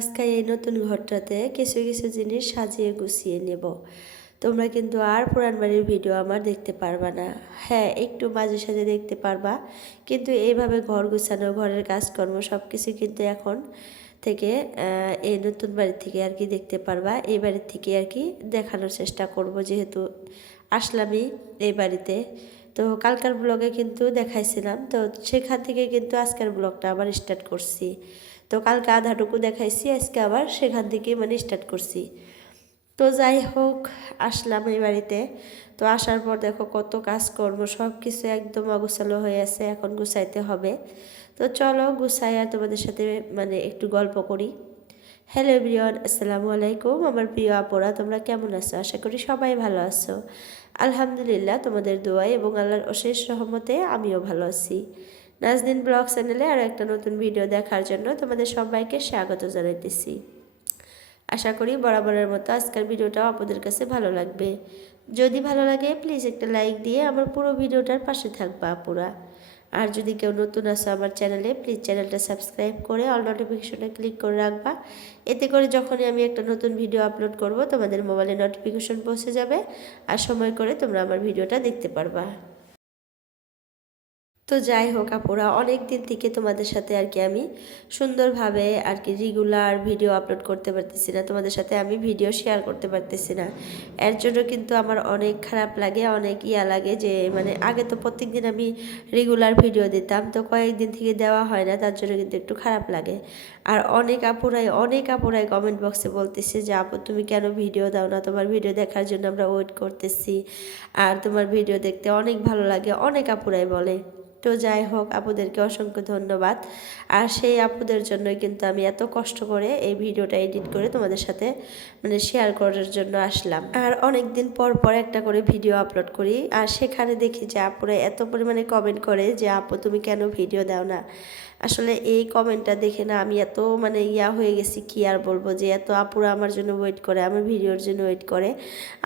আজকে এই নতুন ঘরটাতে কিছু কিছু জিনিস সাজিয়ে গুছিয়ে নেব। তোমরা কিন্তু আর পুরান বাড়ির ভিডিও আমার দেখতে পারবা না। হ্যাঁ, একটু মাঝে সাঝে দেখতে পারবা, কিন্তু এইভাবে ঘর গুছানো, ঘরের কাজকর্ম সব কিছু কিন্তু এখন থেকে এই নতুন বাড়ি থেকে আর কি দেখতে পারবা। এই বাড়ির থেকে আর কি দেখানোর চেষ্টা করব, যেহেতু আসলামই এই বাড়িতে। তো কালকার ব্লগে কিন্তু দেখাইছিলাম, তো সেখান থেকে কিন্তু আজকের ব্লগটা আবার স্টার্ট করছি। তো কালকে আধাটুকু দেখাইছি, আজকে আবার সেখান থেকে মানে স্টার্ট করছি। তো যাই হোক, আসলাম এই বাড়িতে। তো আসার পর দেখো কত কাজকর্ম, সব কিছু একদম অগোছালো হয়ে আছে, এখন গুছাইতে হবে। তো চলো গুছাই আর তোমাদের সাথে মানে একটু গল্প করি। হ্যালো এভরিওয়ান, আসসালামু আলাইকুম আমার প্রিয় আপুরা, তোমরা কেমন আছো? আশা করি সবাই ভালো আছো। আলহামদুলিল্লাহ, তোমাদের দোয়ায় এবং আল্লাহর অশেষ রহমতে আমিও ভালো আছি। নাজনীন ব্লগ চ্যানেলে আরও একটা নতুন ভিডিও দেখার জন্য তোমাদের সবাইকে স্বাগত জানাইতেছি। আশা করি বরাবরের মতো আজকের ভিডিওটাও আপনাদের কাছে ভালো লাগবে। যদি ভালো লাগে প্লিজ একটা লাইক দিয়ে আমার পুরো ভিডিওটার পাশে থাকবা আপুরা। আর যদি কেউ নতুন আসো আমার চ্যানেলে, প্লিজ চ্যানেলটা সাবস্ক্রাইব করে অল নোটিফিকেশনে ক্লিক করে রাখবা। এতে করে যখনই আমি একটা নতুন ভিডিও আপলোড করব তোমাদের মোবাইলে নোটিফিকেশন পৌঁছে যাবে, আর সময় করে তোমরা আমার ভিডিওটা দেখতে পারবা। তো যাই হোক আপুরা, অনেক দিন থেকে তোমাদের সাথে আর কি আমি সুন্দরভাবে আর কি রেগুলার ভিডিও আপলোড করতে পারতেছি না, তোমাদের সাথে আমি ভিডিও শেয়ার করতে পারতেছি না। এর জন্য কিন্তু আমার অনেক খারাপ লাগে, অনেক লাগে যে মানে আগে তো প্রত্যেক দিন আমি রেগুলার ভিডিও দিতাম, তো কয়েকদিন থেকে দেওয়া হয় না, তার জন্য কিন্তু একটু খারাপ লাগে। আর অনেক আপুরাই কমেন্ট বক্সে বলতেছে যে আপু তুমি কেন ভিডিও দাও না, তোমার ভিডিও দেখার জন্য আমরা ওয়েট করতেছি, আর তোমার ভিডিও দেখতে অনেক ভালো লাগে, অনেক আপুরাই বলে। তো যাই হোক, আপুদেরকে অসংখ্য ধন্যবাদ। আর সেই আপুদের জন্যই কিন্তু আমি এত কষ্ট করে এই ভিডিওটা এডিট করে তোমাদের সাথে মানে শেয়ার করার জন্য আসলাম। আর অনেক দিন পর পর একটা করে ভিডিও আপলোড করি, আর সেখানে দেখি যে আপুরা এত পরিমাণে কমেন্ট করে যে আপু তুমি কেন ভিডিও দাও না। আসলে এই কমেন্টটা দেখে না আমি এত মানে হয়ে গেছি, কি আর বলবো, যে এত আপুরা আমার জন্য ওয়েট করে, আমার ভিডিওর জন্য ওয়েট করে।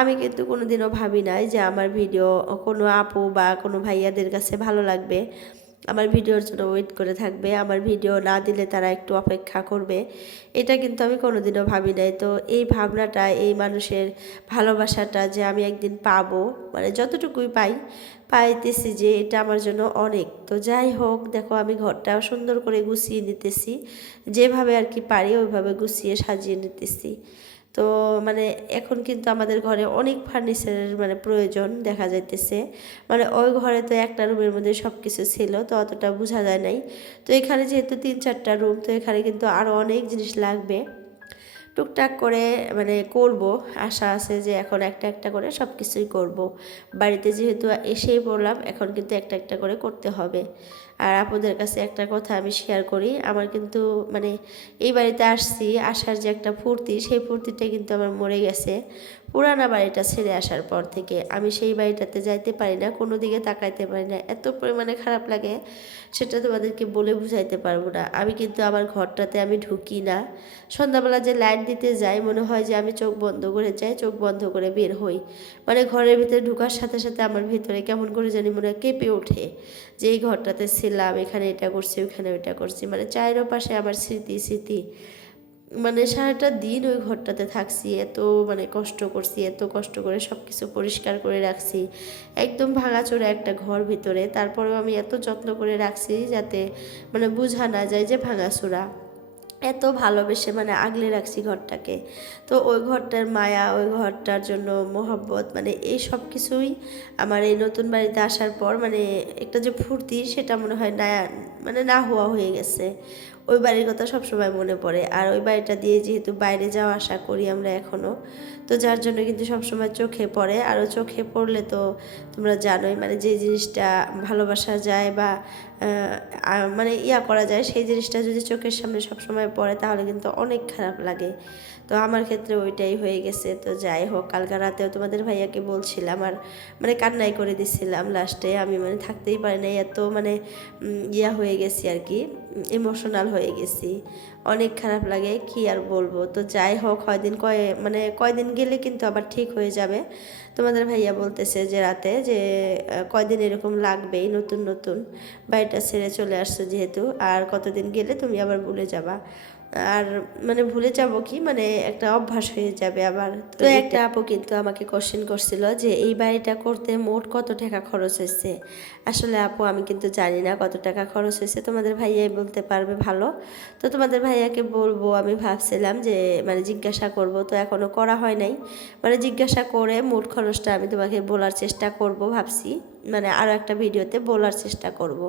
আমি কিন্তু কোনোদিনও ভাবি নাই যে আমার ভিডিও কোনো আপু বা কোনো ভাইয়াদের কাছে ভালো লাগবে, আমার ভিডিওর জন্য ওয়েট করে থাকবে, আমার ভিডিও না দিলে তারা একটু অপেক্ষা করবে। এটা কিন্তু আমি কোনোদিনও ভাবি নাই। তো এই ভাবনাটা, এই মানুষের ভালোবাসাটা যে আমি একদিন পাবো, মানে যতটুকুই পাইতেছি, যে এটা আমার জন্য অনেক। তো যাই হোক, দেখো আমি ঘরটা সুন্দর করে গুছিয়ে নিতেছি, যেভাবে আর কি পারি ওইভাবে গুছিয়ে সাজিয়ে নিতেছি। তো মানে এখন কিন্তু আমাদের ঘরে অনেক ফার্নিচারের মানে প্রয়োজন দেখা যাইতেছে। মানে ওই ঘরে তো একটা রুমের মধ্যে সব কিছু ছিল, তো অতটা বোঝা যায় নাই। তো এখানে যেহেতু 3-4টা রুম, তো এখানে কিন্তু আরও অনেক জিনিস লাগবে। টুকটাক করে মানে করব, আশা আছে যে এখন একটা একটা করে সব কিছুই করব। বাড়িতে যেহেতু এসেই পড়লাম, এখন কিন্তু একটা একটা করে করতে হবে। আর আপনাদের কাছে একটা কথা আমি শেয়ার করি, আমার কিন্তু মানে এই বাড়িতে আসার যে একটা ফুর্তি, সেই ফুর্তিটা কিন্তু আমার মরে গেছে। পুরানা বাড়িটা ছেড়ে আসার পর থেকে আমি সেই বাড়িটাতে যাইতে পারি না, কোনো দিকে তাকাইতে পারি না, এত পরিমাণে খারাপ লাগে সেটা তোমাদেরকে বলে বুঝাইতে পারবো না। আমি কিন্তু আমার ঘরটাতে আমি ঢুকি না, সন্ধ্যাবেলা যে লাইট দিতে যাই মনে হয় যে আমি চোখ বন্ধ করে যাই, চোখ বন্ধ করে বের হই। মানে ঘরের ভিতরে ঢুকার সাথে সাথে আমার ভিতরে কেমন করে জানি মনে হয় কেঁপে ওঠে, যে এই ঘরটাতে ছিলাম, এখানে এটা করছি, ওখানে ওইটা করছি, মানে চায়েরও পাশে আমার স্মৃতি স্মৃতি। মানে সারাটা দিন ওই ঘরটাতে থাকছি, এত মানে কষ্ট করছি, এত কষ্ট করে সব কিছু পরিষ্কার করে রাখছি, একদম ভাঙাচোরা একটা ঘর ভিতরে, তারপরেও আমি এত যত্ন করে রাখছি যাতে মানে বোঝা না যায় যে ভাঙাচোরা। এত ভালোবেসে মানে আগলে রাখছি ঘরটাকে। তো ওই ঘরটার মায়া, ওই ঘরটার জন্য মোহব্বত, মানে এই সব কিছুই আমার এই নতুন বাড়িতে আসার পর মানে একটা যে ফুর্তি, সেটা মনে হয় না, মানে না হওয়া হয়ে গেছে। ওই বাড়ির কথা সবসময় মনে পড়ে, আর ওই বাড়িটা দিয়ে যেহেতু বাইরে যাওয়া আসা করি আমরা এখনও, তো যার জন্য কিন্তু সবসময় চোখে পড়ে। আরও চোখে পড়লে তো তোমরা জানোই, মানে যে জিনিসটা ভালোবাসা যায় বা মানে করা যায়, সেই জিনিসটা যদি চোখের সামনে সবসময় পড়ে তাহলে কিন্তু অনেক খারাপ লাগে। তো আমার ক্ষেত্রে ওইটাই হয়ে গেছে। তো যাই হোক, কালকে রাতেও তোমাদের ভাইয়াকে বলছিলাম, আর মানে কান্নাই করে দিচ্ছিলাম লাস্টে, আমি মানে থাকতেই পারি নাই, এত মানে হয়ে গেছি আর কি, ইমোশনাল হয়ে গেছি, অনেক খারাপ লাগে, কি আর বলবো। তো যাই হোক, কয়দিন গেলে কিন্তু আবার ঠিক হয়ে যাবে। তোমাদের ভাইয়া বলতেছে যে রাতে যে কয়দিন এরকম লাগবেই, নতুন নতুন বাড়িটা ছেড়ে চলে আসছো যেহেতু, আর কতদিন গেলে তুমি আবার ভুলে যাবা। আর মানে ভুলে যাব কি মানে একটা অভ্যাস হয়ে যাবে আবার। তো একটা আপু কিন্তু আমাকে কোশ্চেন করছিল যে এই বাড়িটা করতে মোট কত টাকা খরচ হয়েছে। আসলে আপু আমি কিন্তু জানি না কত টাকা খরচ হয়েছে, তোমাদের ভাইয়াই বলতে পারবে ভালো। তো তোমাদের ভাইয়াকে বলবো, আমি ভাবছিলাম যে মানে জিজ্ঞাসা করব, তো এখনো করা হয় নাই। মানে জিজ্ঞাসা করে মোট খরচটা আমি তোমাকে বলার চেষ্টা করব ভাবছি, মানে আরও একটা ভিডিওতে বলার চেষ্টা করব।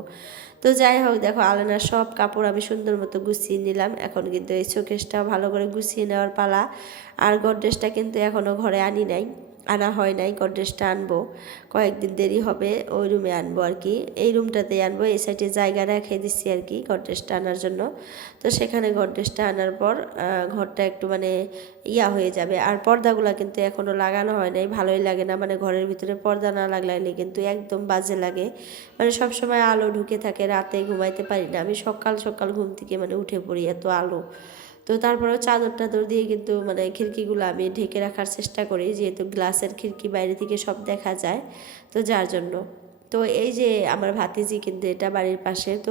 তো যাই হোক, দেখো আলনার সব কাপড় আমি সুন্দর মতো গুছিয়ে নিলাম। এখন কিন্তু এই শোকেসটাও ভালো করে গুছিয়ে নেওয়ার পালা। আর গডরেজটা কিন্তু এখনও ঘরে আনা হয় নাই। গডরেজটা আনবো, কয়েকদিন দেরি হবে, ওই রুমে আনবো আর কি। এই রুমটাতেই আনবো, এই সাইডে জায়গা রেখে দিচ্ছি আর কি গডরেজটা আনার জন্য। তো সেখানে গডরেজটা আনার পর ঘরটা একটু মানে হয়ে যাবে। আর পর্দাগুলো কিন্তু এখনও লাগানো হয় নাই, ভালোই লাগে না। মানে ঘরের ভিতরে পর্দা না লাগলে কিন্তু একদম বাজে লাগে। মানে সবসময় আলো ঢুকে থাকে, রাতে ঘুমাইতে পারি না আমি। সকাল সকাল ঘুম থেকে মানে উঠে পড়ি, এত আলো। তো তারপরেও চাদর টাদর দিয়ে কিন্তু মানে খিড়কিগুলো আমি ঢেকে রাখার চেষ্টা করি, যেহেতু গ্লাসের খিড়কি, বাইরে থেকে সব দেখা যায়। তো যার জন্য তো এই যে আমার ভাতিজি কিন্তু এটা বাড়ির পাশে, তো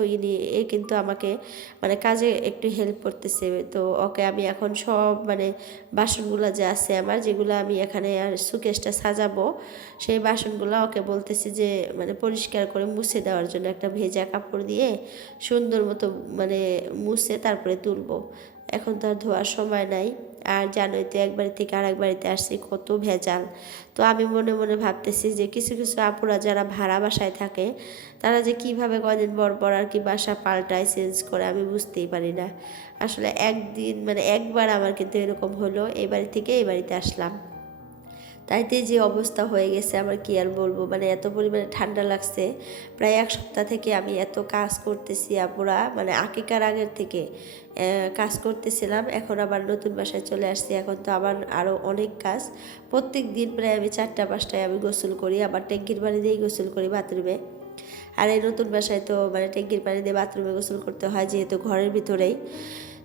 এ কিন্তু আমাকে মানে কাজে একটু হেল্প করতেছে। তো ওকে আমি এখন সব মানে বাসনগুলো যে আছে আমার, যেগুলো আমি এখানে আর সুকেশটা সাজাবো, সেই বাসনগুলো ওকে বলতেছি যে মানে পরিষ্কার করে মুছে দেওয়ার জন্য, একটা ভেজা কাপড় দিয়ে সুন্দর মতো মানে মুছে তারপরে তুলবো। এখন তো আর ধোয়ার সময় নাই। আর জানোই তো এক বাড়ি থেকে আরেক বাড়িতে আসছি, কত ভেজাল। তো আমি মনে মনে ভাবতেছি যে কিছু কিছু আপুরা যারা ভাড়া বাসায় থাকে, তারা যে কিভাবে কদিন পর আর কি বাসা পাল্টায়, চেঞ্জ করে, আমি বুঝতেই পারি না। আসলে একদিন মানে একবার আমার কিন্তু এরকম হলো, এই বাড়ি থেকে এই বাড়িতে আসলাম, তাইতে যে অবস্থা হয়ে গেছে আমার কি আর বলবো। মানে এত পরিমাণে ঠান্ডা লাগছে, প্রায় এক সপ্তাহ থেকে আমি এত কাজ করতেছি আপুরা, মানে আকিকার আগের থেকে কাজ করতেছিলাম। এখন আবার নতুন বাসায় চলে আসছি, এখন তো আবার আরও অনেক কাজ। প্রত্যেক দিন প্রায় আমি 4টা-5টায় আমি গোসল করি, আবার ট্যাঙ্কির পানি দিয়েই গোসল করি বাথরুমে। আর এই নতুন বাসায় তো মানে ট্যাঙ্কির পানি দিয়ে বাথরুমে গোসল করতে হয়, যেহেতু ঘরের ভিতরেই।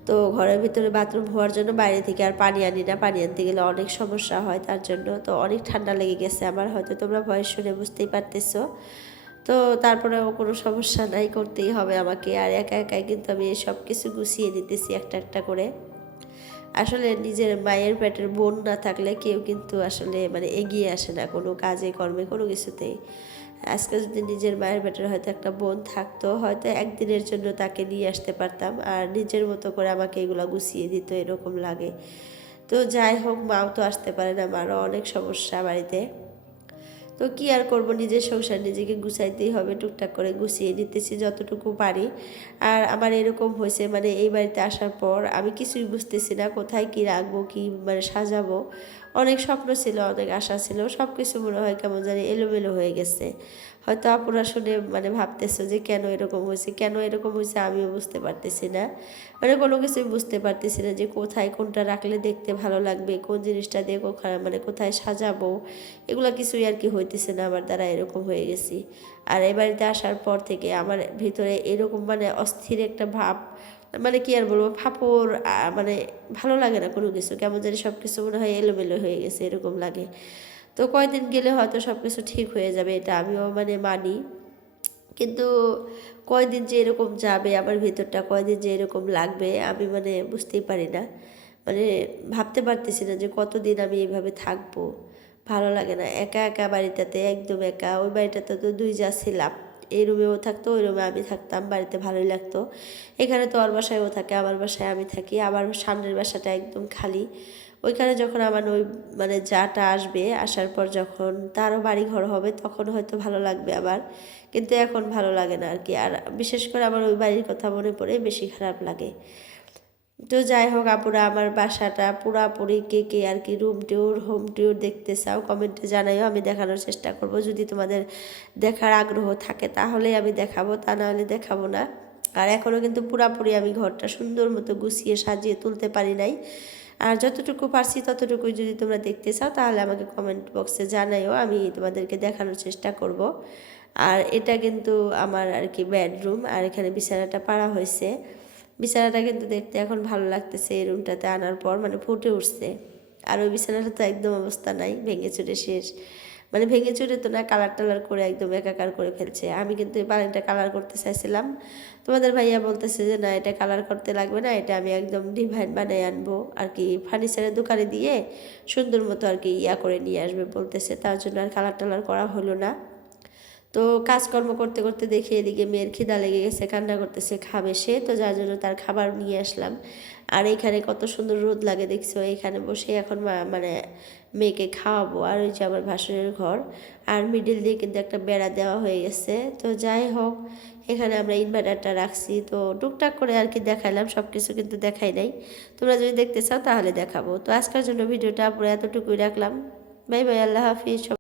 তো ঘরের ভিতরে বাথরুম হওয়ার জন্য বাইরে থেকে আর পানি আনি না, পানি আনতে গেলে অনেক সমস্যা হয় তার জন্য। তো অনেক ঠান্ডা লেগে গেছে আমার, হয়তো তোমরা ভয়েস শুনে বুঝতেই পারতেছো। তো তারপরেও কোনো সমস্যা নাই, করতেই হবে আমাকে। আর একা একাই কিন্তু আমি সব কিছু গুছিয়ে নিতেছি একটা একটা করে। আসলে নিজের মায়ের পেটের বোন না থাকলে কেউ কিন্তু আসলে মানে এগিয়ে আসে না কোনো কাজে কর্মে, কোনো কিছুতেই। আজকে যদি নিজের মায়ের পেটের হয়তো একটা বোন থাকতো, হয়তো একদিনের জন্য তাকে নিয়ে আসতে পারতাম, আর নিজের মতো করে আমাকে এগুলো গুছিয়ে দিত, এরকম লাগে। তো যাই হোক, মাও তো আসতে পারে না, মারও অনেক সমস্যা বাড়িতে। তো কি আর করব, নিজের সংসার নিজেকে গুছাইতেই হবে, টুকটাক করে গুছিয়ে নিতেছি যতটুকু পারি। আর আমার এরকম হয়েছে মানে এই বাড়িতে আসার পর আমি কিছুই বুঝতেছি না কোথায় কি রাখবো, কি মানে সাজাবো। অনেক স্বপ্ন ছিল, অনেক আশা ছিল, সব কিছু মনে হয় কেমন জানি এলোমেলো হয়ে গেছে। হয়তো আপনারা শুনে মানে ভাবতেছো যে কেন এরকম হয়েছে, কেন এরকম হয়েছে আমিও বুঝতে পারতেছি না। মানে কোনো কিছুই বুঝতে পারতেছি না যে কোথায় কোনটা রাখলে দেখতে ভালো লাগবে, কোন জিনিসটা দিয়ে মানে কোথায় সাজাবো, এগুলো কিছুই আর কি হইতেছে না আমার দ্বারা, এরকম হয়ে গেছি। আর এই বাড়িতে আসার পর থেকে আমার ভিতরে এরকম মানে অস্থির একটা ভাব, মানে কি আর বলবো, ফাপড়, মানে ভালো লাগে না কোনো কিছু, কেমন জানি সব কিছু মনে হয় এলোমেলো হয়ে গেছে, এরকম লাগে। তো কয়দিন গেলে হয়তো সব কিছু ঠিক হয়ে যাবে, এটা আমিও মানে মানি। কিন্তু কয়দিন যে এরকম যাবে আমার ভিতরটা, কয়দিন যে এরকম লাগবে আমি মানে বুঝতেই পারি না। মানে ভাবতে পারতেছি না যে কতদিন আমি এইভাবে থাকবো। ভালো লাগে না, একা একা বাড়িটাতে, একদম একা। ওই বাড়িটাতে তো 2 যা ছিলাম, এই রুমে ও থাকতো, ওই রুমে আমি থাকতাম, বাড়িতে ভালোই লাগতো। এখানে তো ওর বাসায় ও থাকে, আমার বাসায় আমি থাকি, আবার সামনের বাসাটা একদম খালি। ওইখানে যখন আমার ওই মানে যাটা আসবে, আসার পর যখন তারও বাড়ি ঘর হবে তখন হয়তো ভালো লাগবে আবার, কিন্তু এখন ভালো লাগে না আর কি। আর বিশেষ করে আমার ওই বাড়ির কথা মনে পড়ে বেশি খারাপ লাগে। তো যাই হোক আপুরা, আমার বাসাটা পুরাপুরি কে কে আর কি রুম ট্যুর, হোম ট্যুর দেখতে চাও কমেন্টে জানাইও, আমি দেখানোর চেষ্টা করব। যদি তোমাদের দেখার আগ্রহ থাকে তাহলে আমি দেখাবো, তা নাহলে দেখাবো না। আর এখনও কিন্তু পুরাপুরি আমি ঘরটা সুন্দর মতো গুছিয়ে সাজিয়ে তুলতে পারি নাই। আর যতটুকু পারছি ততটুকুই যদি তোমরা দেখতে চাও তাহলে আমাকে কমেন্ট বক্সে জানাইও, আমি তোমাদেরকে দেখানোর চেষ্টা করব। আর এটা কিন্তু আমার আর কি বেডরুম, আর এখানে বিছানাটা পাড়া হয়েছে। বিছানাটা কিন্তু দেখতে এখন ভালো লাগতেছে, এই রুমটাতে আনার পর মানে ফুটে উঠছে। আর ওই বিছানাটা তো একদম অবস্থা নাই, ভেঙে চুরে শেষ। মানে ভেঙে চুরে তো না, কালার টালার করে একদম একাকার করে ফেলছে। আমি কিন্তু এই পালংটা কালার করতে চাইছিলাম, তোমাদের ভাইয়া বলতেছে যে না, এটা কালার করতে লাগবে না, এটা আমি একদম ডিভাইন বানিয়ে আনবো আর কি, ফার্নিচারের দোকানে দিয়ে সুন্দর মতো আর কি ইয়া করে নিয়ে আসবে বলতেছে, তার জন্য আর কালার টালার করা হলো না। তো কাজকর্ম করতে করতে দেখি এদিকে মেয়ের খিদা লেগে গেছে, কান্না করতেছে, খাবে সে, তো যার জন্য তার খাবার নিয়ে আসলাম। আর এইখানে কত সুন্দর রোদ লাগে দেখছো, এইখানে বসে এখন মানে মেয়েকে খাওয়াবো। আর ওই যে আমার ভাসুরের ঘর, আর মিডিল দিয়ে কিন্তু একটা বেড়া দেওয়া হয়ে গেছে। তো যাই হোক, এখানে আমরা ইনভার্টারটা রাখছি, তো টুকটাক করে আর কি দেখাইলাম, সব কিছু কিন্তু দেখাই নাই। তোমরা যদি দেখতে চাও তাহলে দেখাবো। তো আজকের জন্য ভিডিওটা পুরো এতটুকুই রাখলাম। বাই বাই, আল্লাহ হাফিজ।